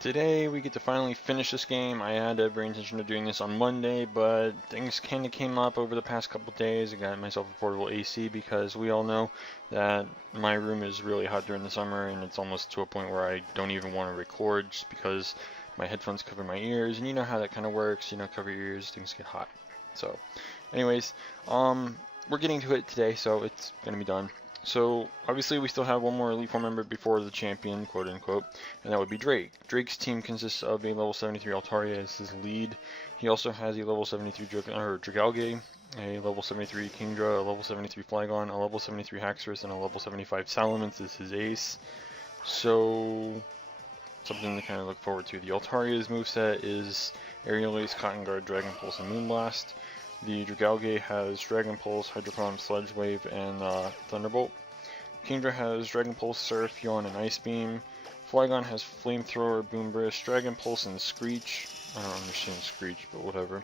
Today we get to finally finish this game. I had every intention of doing this on Monday, but things kind of came up over the past couple days. I got myself a portable AC because we all know that my room is really hot during the summer, and it's almost to a point where I don't even want to record just because my headphones cover my ears, and you know how that kind of works. You know, cover your ears, things get hot. So, anyways, we're getting to it today, so it's gonna be done. So obviously we still have one more Elite Four member before the champion, quote unquote, and that would be Drake. Drake's team consists of a level 73 Altaria as his lead. He also has a level 73 Dragalge, a level 73 Kingdra, a level 73 Flygon, a level 73 Haxorus, and a level 75 Salamence is his ace. So something to kind of look forward to. The Altaria's moveset is Aerial Ace, Cotton Guard, Dragon Pulse, and Moonblast. The Dragalge has Dragon Pulse, Hydro Pump, Sludge Wave, and Thunderbolt. Kingdra has Dragon Pulse, Surf, Yawn, and Ice Beam. Flygon has Flamethrower, Boomburst, Dragon Pulse, and Screech. I don't understand Screech, but whatever.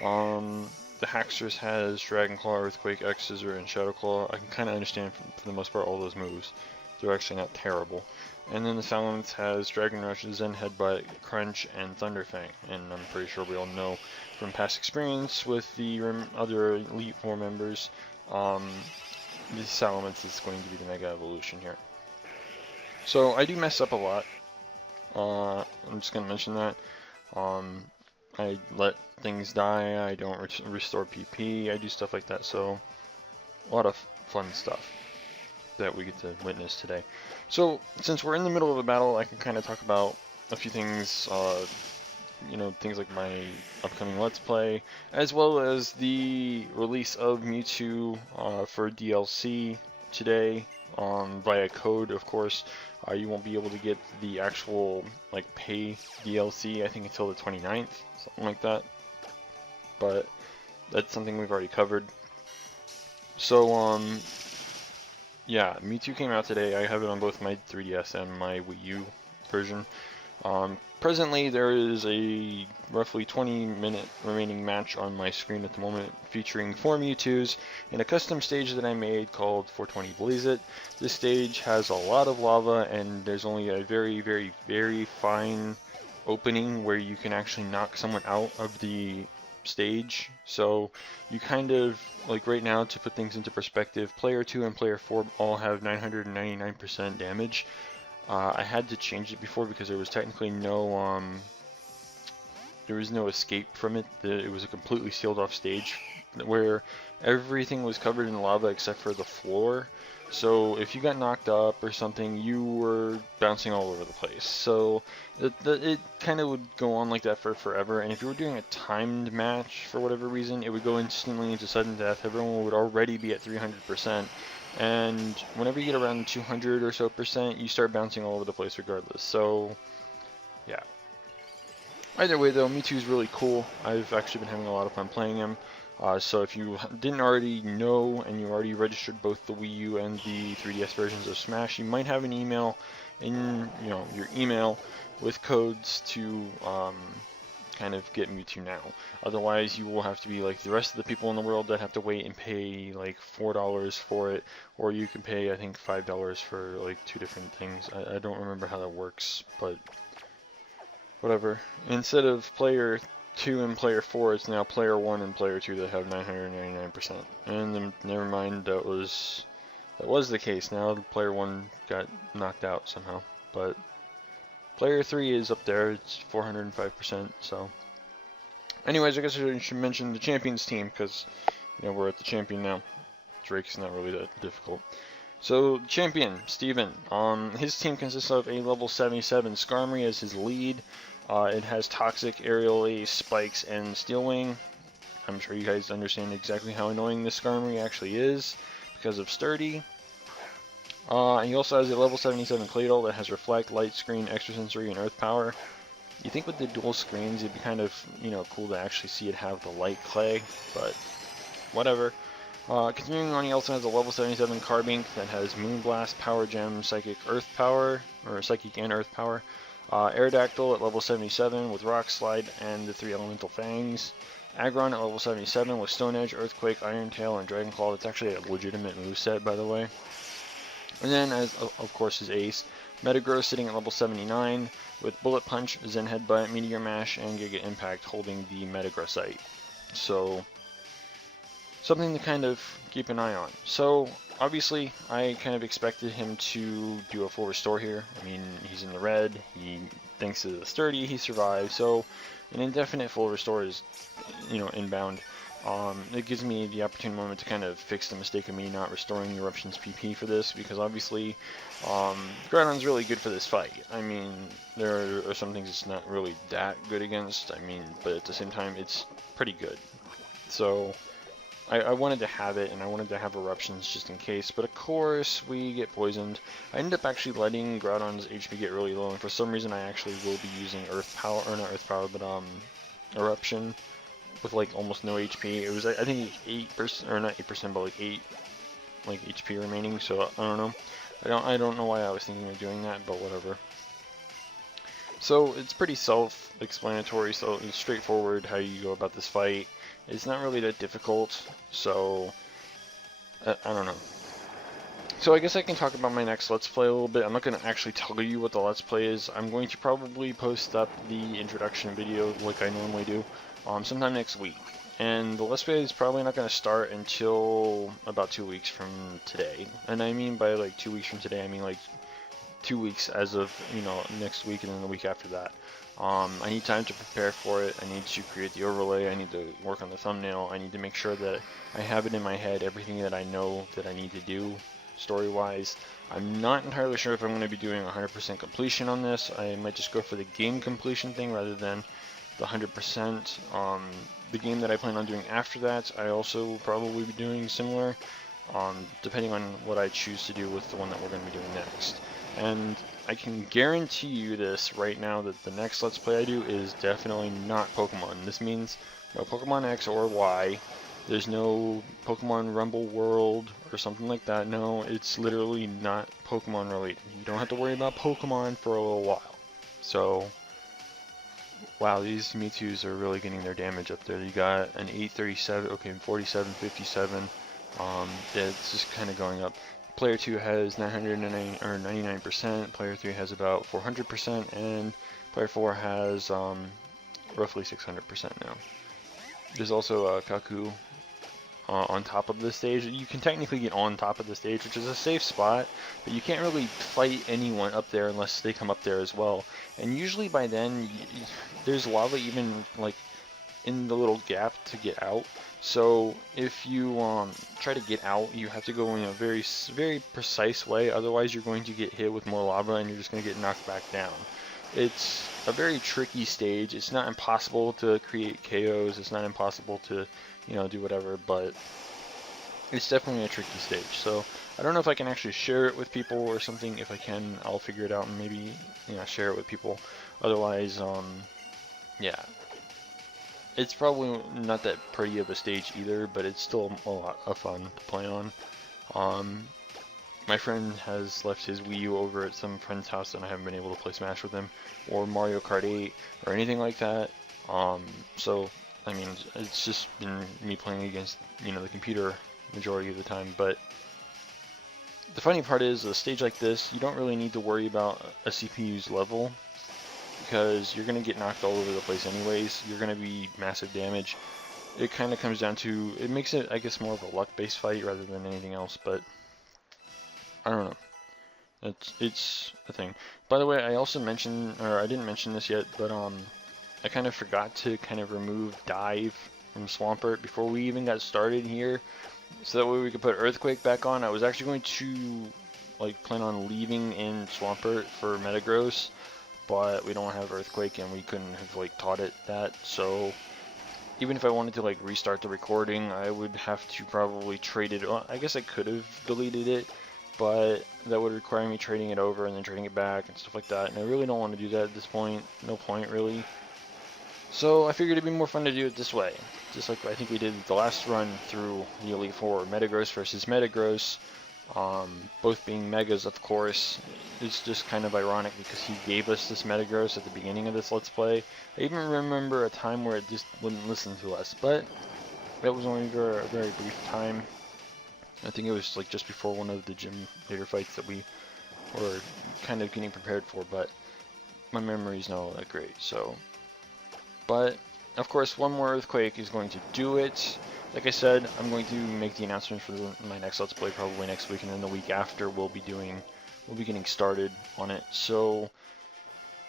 The Haxorus has Dragon Claw, Earthquake, X Scissor, and Shadow Claw. I can kind of understand for the most part all those moves. They're actually not terrible. And then the Salamence has Dragon Rush, Zen Headbutt, Crunch, and Thunderfang. And I'm pretty sure we all know from past experience with the other Elite Four members, the Salamence is going to be the Mega Evolution here. So I do mess up a lot. I'm just going to mention that. I let things die, I don't restore PP, I do stuff like that, so a lot of fun stuff that we get to witness today. So since we're in the middle of a battle, I can kind of talk about a few things, you know, things like my upcoming Let's Play, as well as the release of Mewtwo for DLC today via code, of course. You won't be able to get the actual like pay DLC, I think, until the 29th, something like that. But that's something we've already covered. So yeah, Mewtwo came out today. I have it on both my 3DS and my Wii U version. Presently, there is a roughly 20-minute remaining match on my screen at the moment, featuring 4 Mewtwo's in a custom stage that I made called 420 Blaze It. This stage has a lot of lava, and there's only a very, very, very fine opening where you can actually knock someone out of the stage. So you kind of, like right now, to put things into perspective, player 2 and player 4 all have 999% damage. I had to change it before because there was technically no escape from it. It was a completely sealed off stage where everything was covered in lava except for the floor. So if you got knocked up or something, you were bouncing all over the place. So it kind of would go on like that for forever. And if you were doing a timed match for whatever reason, it would go instantly into sudden death. Everyone would already be at 300%. And whenever you get around 200 or so %, you start bouncing all over the place regardless. So, yeah. Either way though, Mewtwo is really cool. I've actually been having a lot of fun playing him. So if you didn't already know and you already registered both the Wii U and the 3DS versions of Smash, you might have an email in your email with codes to kind of get Mewtwo now. Otherwise, you will have to be like the rest of the people in the world that have to wait and pay like $4 for it, or you can pay I think $5 for like 2 different things. I don't remember how that works, but whatever. Instead of player 2 and player 4, it's now player 1 and player 2 that have 999%. And then, never mind, that was the case. Now player 1 got knocked out somehow, but player 3 is up there, it's 405%, so. Anyways, I guess I should mention the champions team, because, we're at the champion now. Drake's not really that difficult. So, champion, Steven, his team consists of a level 77 Skarmory as his lead. It has Toxic, Aerial Ace, Spikes, and Steel Wing. I'm sure you guys understand exactly how annoying this Skarmory actually is, because of Sturdy. He also has a level 77 Claydol that has Reflect, Light Screen, Extrasensory, and Earth Power. You think with the dual screens it'd be kind of, cool to actually see it have the Light Clay, but whatever. Continuing on, he also has a level 77 Carbink that has Moonblast, Power Gem, Psychic, Earth Power, or Psychic and Earth Power. Aerodactyl at level 77 with Rock Slide and the 3 Elemental Fangs. Aggron at level 77 with Stone Edge, Earthquake, Iron Tail, and Dragon Claw. That's actually a legitimate moveset, by the way. And then, as of course, his ace, Metagross sitting at level 79, with Bullet Punch, Zen Headbutt, Meteor Mash, and Giga Impact holding the Metagrossite. So something to kind of keep an eye on. So obviously I kind of expected him to do a full restore here. I mean, he's in the red, thanks to the sturdy, he survived, so an indefinite full restore is, inbound. It gives me the opportune moment to kind of fix the mistake of me not restoring Eruption's PP for this, because obviously Groudon's really good for this fight. I mean, there are some things it's not really that good against, but at the same time it's pretty good. So I wanted to have it, and I wanted to have Eruptions just in case, but of course we get poisoned. I ended up actually letting Groudon's HP get really low, and for some reason I actually will be using Earth Power, or not Earth Power, but Eruption with like almost no HP. It was, I think, 8%, or not 8%, but like 8 HP remaining. So I don't know. I don't know why I was thinking of doing that, but whatever. So it's pretty self-explanatory. So it's straightforward how you go about this fight. It's not really that difficult, so I don't know. So I guess I can talk about my next Let's Play a little bit. I'm not going to actually tell you what the Let's Play is. I'm going to probably post up the introduction video like I normally do sometime next week. And the Let's Play is probably not going to start until about 2 weeks from today. And I mean by like 2 weeks from today, I mean like 2 weeks as of, next week and then the week after that. I need time to prepare for it. I need to create the overlay. I need to work on the thumbnail. I need to make sure that I have it in my head, everything that I know that I need to do story-wise. I'm not entirely sure if I'm going to be doing 100% completion on this. I might just go for the game completion thing rather than the 100%. The game that I plan on doing after that, I also will probably be doing similar, depending on what I choose to do with the one that we're going to be doing next. And I can guarantee you this right now, that the next Let's Play I do is definitely not Pokemon. This means no Pokemon X or Y. There's no Pokemon Rumble World or something like that. No, it's literally not Pokemon related. You don't have to worry about Pokemon for a little while. So, wow, these Mewtwo's are really getting their damage up there. You got an 837, okay, 47, 57. It's just kind of going up. Player 2 has 99%, player 3 has about 400%, and player 4 has roughly 600% now. There's also Kaku on top of the stage. You can technically get on top of the stage, which is a safe spot, but you can't really fight anyone up there unless they come up there as well. And usually by then, there's lava even like in the little gap to get out. So if you try to get out, you have to go in a very, very precise way. Otherwise, you're going to get hit with more lava, and you're just going to get knocked back down. It's a very tricky stage. It's not impossible to create KOs. It's not impossible to, do whatever, but it's definitely a tricky stage. So I don't know if I can actually share it with people or something. If I can, I'll figure it out and maybe, share it with people. Otherwise, yeah. It's probably not that pretty of a stage either, but it's still a lot of fun to play on. My friend has left his Wii U over at some friend's house, and I haven't been able to play Smash with him, or Mario Kart 8, or anything like that. So, I mean, it's just been me playing against, the computer majority of the time. But the funny part is, a stage like this, you don't really need to worry about a CPU's level, because you're going to get knocked all over the place anyways. You're going to be massive damage. It kind of comes down to, it makes it, I guess, more of a luck-based fight rather than anything else, but I don't know. It's a thing. By the way, I also mentioned, or I didn't mention this yet, but I kind of forgot to kind of remove Dive from Swampert before we even got started here, so that way we could put Earthquake back on. I was actually going to plan on leaving in Swampert for Metagross, but we don't have Earthquake and we couldn't have taught it that, so even if I wanted to restart the recording, I would have to probably trade it. Well, I guess I could have deleted it, but that would require me trading it over and then trading it back and stuff like that, and I really don't want to do that at this point. No point really. So I figured it'd be more fun to do it this way, just like I think we did the last run through the Elite Four, Metagross versus Metagross. Both being Megas, of course. It's just kind of ironic because he gave us this Metagross at the beginning of this Let's Play. I even remember a time where it just wouldn't listen to us, but that was only for a very brief time. I think it was just before one of the gym leader fights that we were kind of getting prepared for, but my memory's not all that great. So, but of course, one more earthquake is going to do it. Like I said, I'm going to make the announcement for my next Let's Play probably next week, and then the week after we'll be getting started on it. So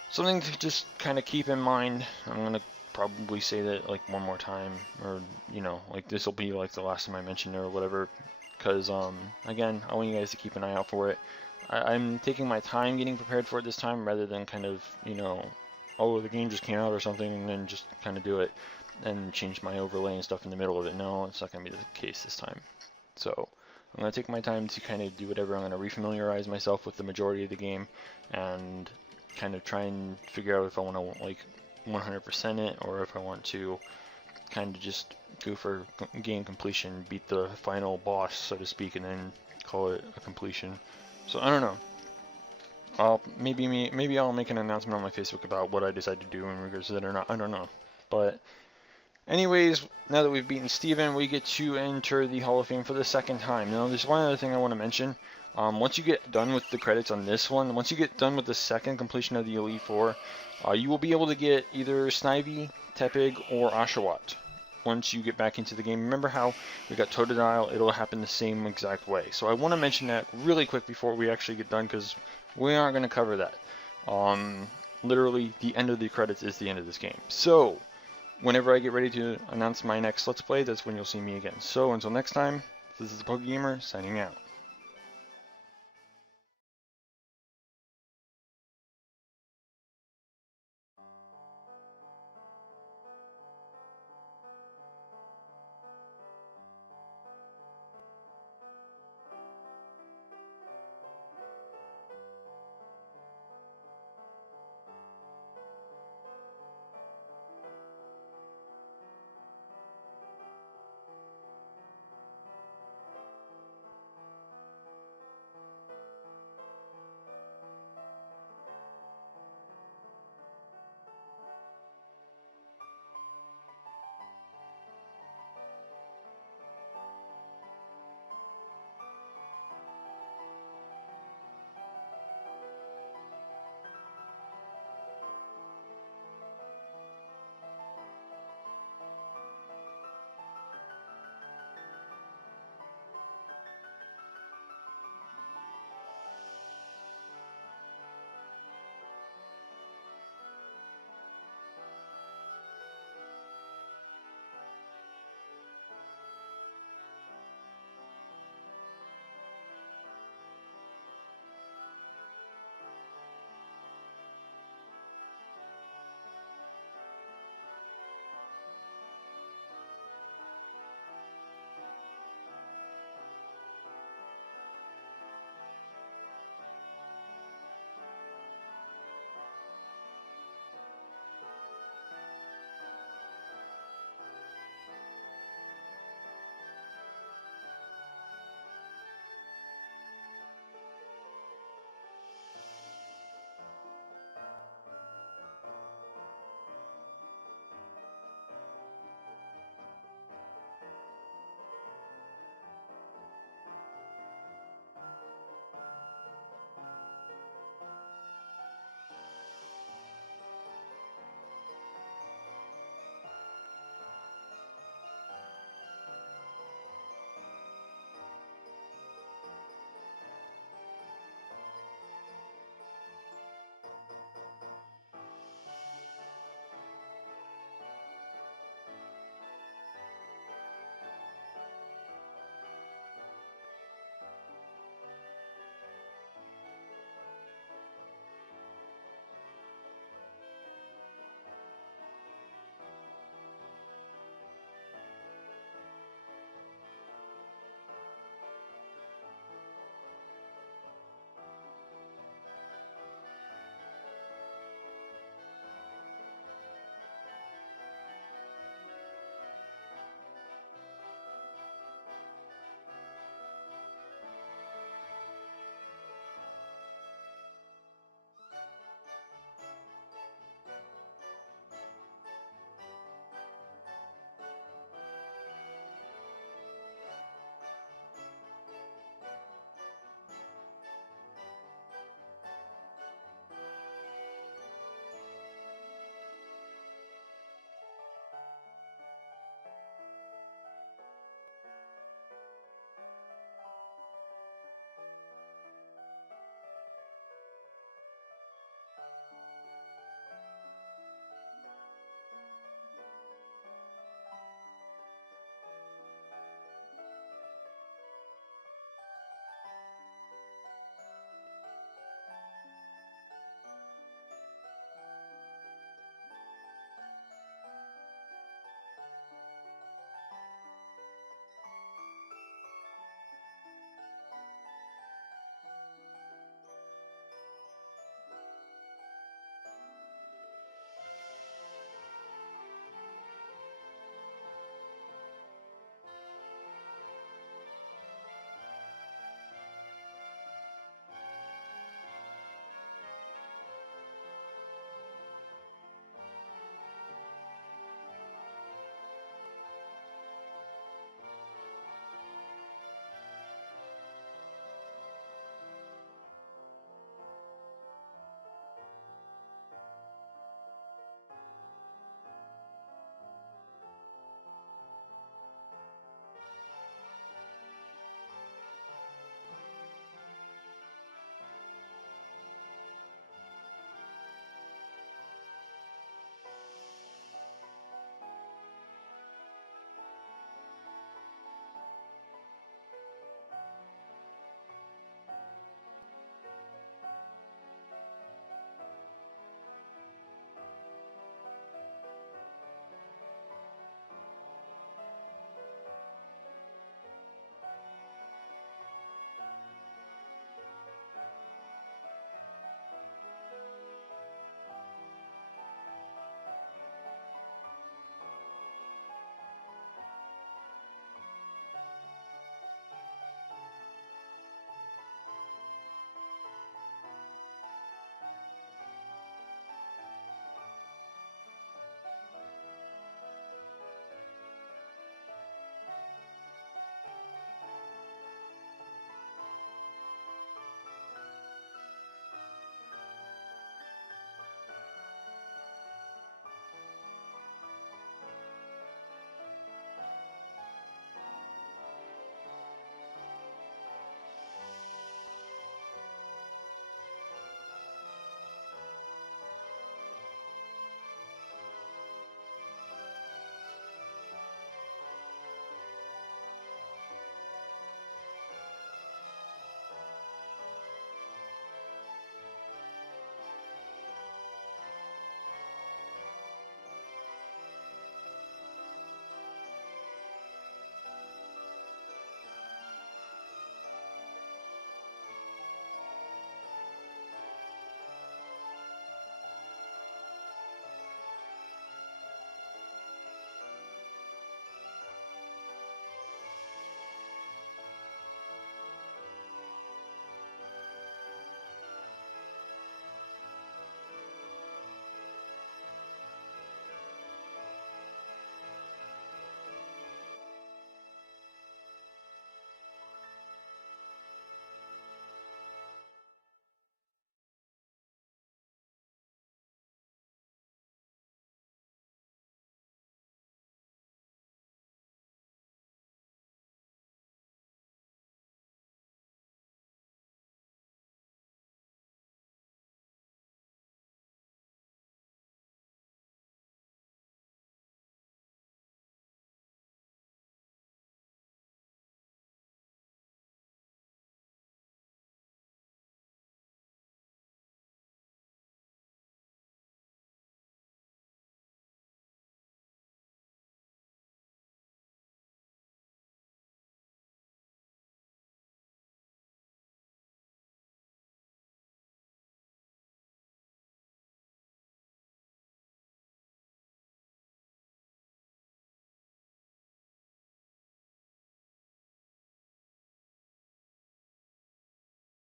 something to just kind of keep in mind. I'm gonna probably say that like one more time, or you know, like this will be like the last time I mention it or whatever, because again, I want you guys to keep an eye out for it. I'm taking my time getting prepared for it this time, rather than kind of, you know, oh, the game just came out or something, and then just kind of do it and change my overlay and stuff in the middle of it. No, it's not going to be the case this time. So I'm going to take my time to kind of do whatever. I'm going to refamiliarize myself with the majority of the game and kind of try and figure out if I want to like 100% it, or if I want to kind of just go for game completion, beat the final boss, so to speak, and then call it a completion. So I don't know. Maybe I'll make an announcement on my Facebook about what I decide to do in regards to that or not. I don't know. But anyways, now that we've beaten Steven, we get to enter the Hall of Fame for the second time. Now, there's one other thing I want to mention. Once you get done with the credits on this one, once you get done with the second completion of the Elite Four, you will be able to get either Snivy, Tepig, or Oshawott once you get back into the game. Remember how we got Totodile? It'll happen the same exact way. So I want to mention that really quick before we actually get done, because we aren't going to cover that. Literally, the end of the credits is the end of this game. So whenever I get ready to announce my next Let's Play, that's when you'll see me again. So until next time, this is the PokeGamer signing out.